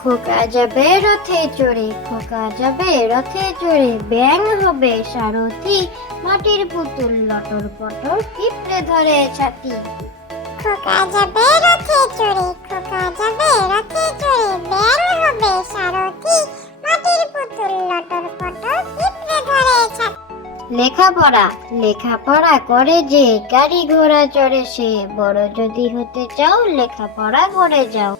খোকা যাবে রথে চড়ে, খোকা যাবে রথে চড়ে, ব্যাঙ হবে সারথি, মাটির পুতুল লটর পটর পিঁপড়ে ধরে ছাতি। খোকা যাবে রথে চড়ে, খোকা যাবে রথে চড়ে, ব্যাঙ হবে সারথি, মাটির পুতুল লটর পটর পিঁপড়ে ধরে ছাতি। লেখাপড়া লেখাপড়া করে যে, গাড়ি ঘোড়া চড়ে সে, বড় যদি হতে চাও লেখাপড়া করে যাও।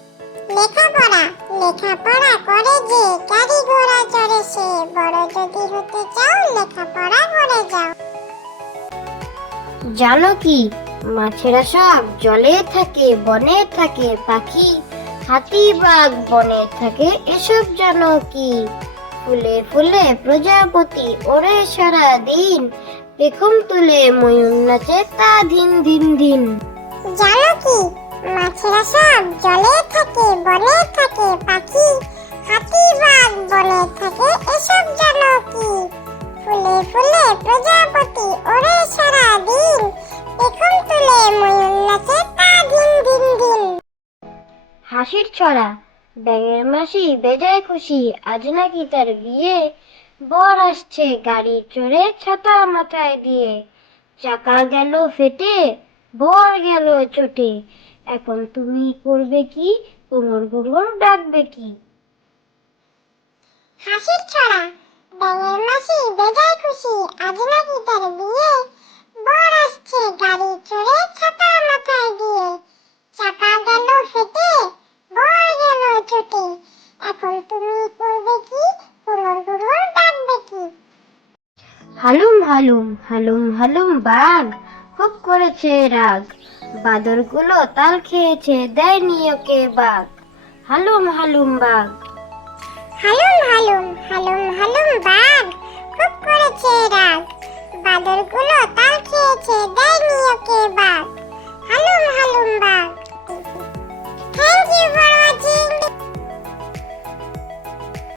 লেখাপড়া লেখাপড়া করে যে, গাড়ি ঘোড়া চড়ে সে, বড় যদি হতে চাও লেখাপড়া করে যাও। জানো কি, মাছেরা সব জলে থাকে, বনে থাকে পাখি, হাতি বাঘ বনে থাকে, এসব জানো কি? ফুলে ফুলে প্রজাপতি ওরে সারা দিন, পেখম তুলে ময়ূর নাচে তা ধিন ধিন ধিন। জানো কি, মাছেরা সব জলে থাকে, বনে থাকে পাখি, হাতি বাঘ বনে থাকে, এসব জানো কি? ফুলে ফুলে প্রজাপতি ওরে সারা দিন, পেখম তুলে ময়ূর নাচে তা দিন দিন দিন। হাসির ছড়া, ব্যাঙের মাসি বেজায় খুশি, আজ নাকি তার বিয়ে, বর আসছে গাড়ি চড়ে ছাতা মাথায় দিয়ে, চাকা গেল ফেটে, বর গেল চটে, এখন তুমি করবে কি, কোমর গোমর ডাকবে কি? হাসির ছড়া, ব্যাঙের মাসি বেজায় খুশি, আজ নাকি তার বিয়ে, বর আসছে গাড়ি চড়ে ছাতা মাথায় দিয়ে, চাকা গেল ফেটে, বর গেল চটে, এখন তুমি করবে কি, কোমর গোমর ডাকবে কি? হালুম হালুম হালুম হালুম বাঘ, খুব করেছে রাগ, বাদরগুলো তাল খেয়েছে দেয়নি ওকে বাঘ। হালুম হালুম বাঘ। হালুম হালুম হালুম হালুম বাঘ, খুব করেছে রাগ, বাদরগুলো